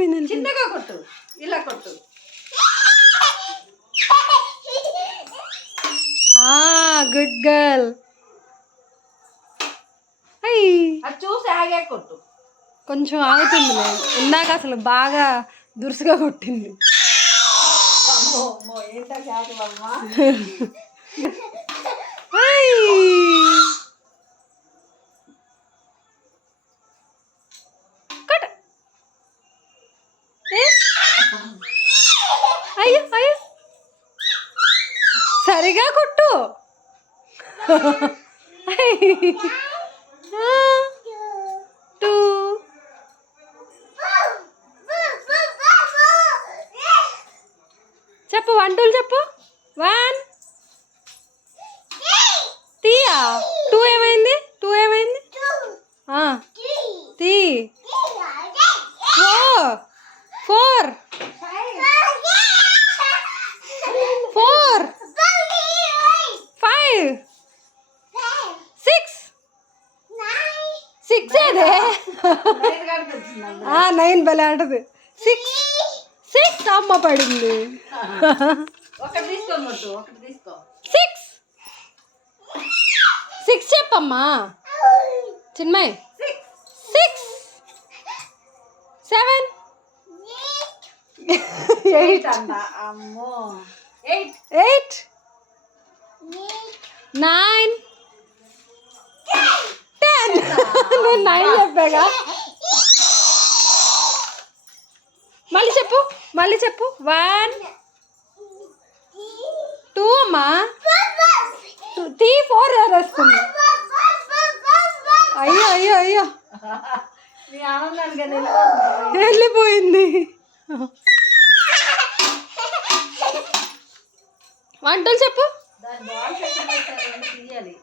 వెళ్ళిపోయింది. చిన్నగా కొట్టు, ఇలా కొట్టు. Good girl. అది చూసి ఆగే కొట్టు. కొంచెం ఆగుతుంది. ఇందాక అసలు బాగా దురుసుగా కొట్టింది. ఏంటో కాదులమ్మా. అయ్యో అయ్యో సరిగా కొట్టు. చెప్పు 1 2 చెప్పు. 1 తీయా. 2 ఏమైంది? 2 ఏమైంది? తీ. 4 4 4 5 6 6 అదే 9 భలే ఆటది. 6 అమ్మ పడింది. ఒకటి తీసుకో మొట్టు, ఒకటి తీసుకో. 6 చెప్పమ్మా చిన్మయ్. 6 7 8 అమ్మో 8 9 10 నేను 9 చెప్పాగా. మళ్ళీ చెప్పు 1 2 అమ్మా. 3 4 వస్తుంది. అయ్యో అయ్యో అయ్యో నీ ఆనందానికి వెళ్ళిపోయింది. 1 2 చెప్పు. దాని బాల్ తీయాలి.